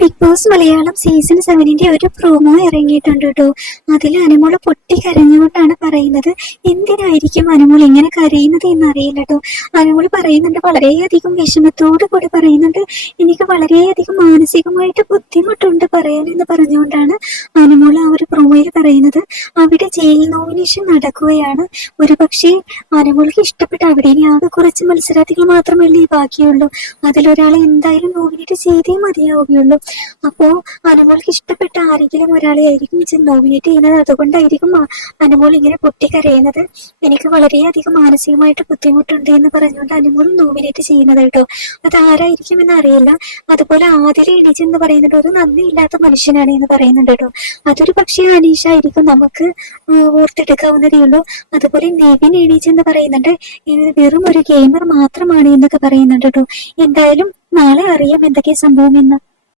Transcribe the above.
Big boss Malayalam season 7 ഒരു promo ഇറങ്ങിയിട്ടുണ്ട് കേട്ടോ. അതിൽ അനുമോള് പൊട്ടി കരഞ്ഞുകൊണ്ടാണ് പറയുന്നത്. എന്തിനായിരിക്കും അനുമോൾ ഇങ്ങനെ കരയുന്നത് എന്നറിയില്ല കേട്ടോ. അനുമോള് പറയുന്നുണ്ട്, വളരെയധികം വിഷമത്തോടു കൂടി പറയുന്നുണ്ട്, എനിക്ക് വളരെയധികം മാനസികമായിട്ട് ബുദ്ധിമുട്ടുണ്ട് പറയാനെന്ന് പറഞ്ഞുകൊണ്ടാണ് അനുമോൾ ആ ഒരു പ്രൊമോയിൽ പറയുന്നത്. അവിടെ ജയിൽ നോമിനേഷൻ നടക്കുകയാണ്. ഒരു പക്ഷേ അനുമോൾക്ക് ഇഷ്ടപ്പെട്ട അവിടെ ഇനി ആകെ കുറച്ച് മത്സരാർത്ഥികൾ മാത്രമല്ലേ ബാക്കിയുള്ളൂ. അതിലൊരാളെ എന്തായാലും നോമിനേറ്റ് ചെയ്തേ മതിയാവുകയുള്ളൂ. അപ്പോ അനുമോൾക്ക് ഇഷ്ടപ്പെട്ട ആരെങ്കിലും ഒരാളെ ആയിരിക്കും നോമിനേറ്റ് ചെയ്യുന്നത്. അതുകൊണ്ടായിരിക്കും അനുമോൾ ഇങ്ങനെ പൊട്ടിക്കരയുന്നത്. എനിക്ക് വളരെയധികം മാനസികമായിട്ട് ബുദ്ധിമുട്ടുണ്ട് എന്ന് പറഞ്ഞുകൊണ്ട് അനുമോൾ നോമിനേറ്റ് ചെയ്യുന്നത് കേട്ടോ. അത് ആരായിരിക്കും എന്ന് അറിയില്ല. അതുപോലെ ആദില എണീച്ച് എന്ന് പറയുന്നുണ്ട്, ഒരു നന്ദിയില്ലാത്ത മനുഷ്യനാണ് എന്ന് പറയുന്നുണ്ട് കേട്ടോ. അതൊരു പക്ഷേ അനീഷ ആയിരിക്കും, നമുക്ക് ഓർത്തെടുക്കാവുന്നതേ ഉള്ളൂ. അതുപോലെ നെവിൻ എണീച്ച് എന്ന് പറയുന്നുണ്ട്, വെറും ഒരു ഗെയിമർ മാത്രമാണ് എന്നൊക്കെ പറയുന്നുണ്ട് കേട്ടോ. എന്തായാലും നാളെ അറിയാം എന്തൊക്കെ സംഭവം എന്ന്.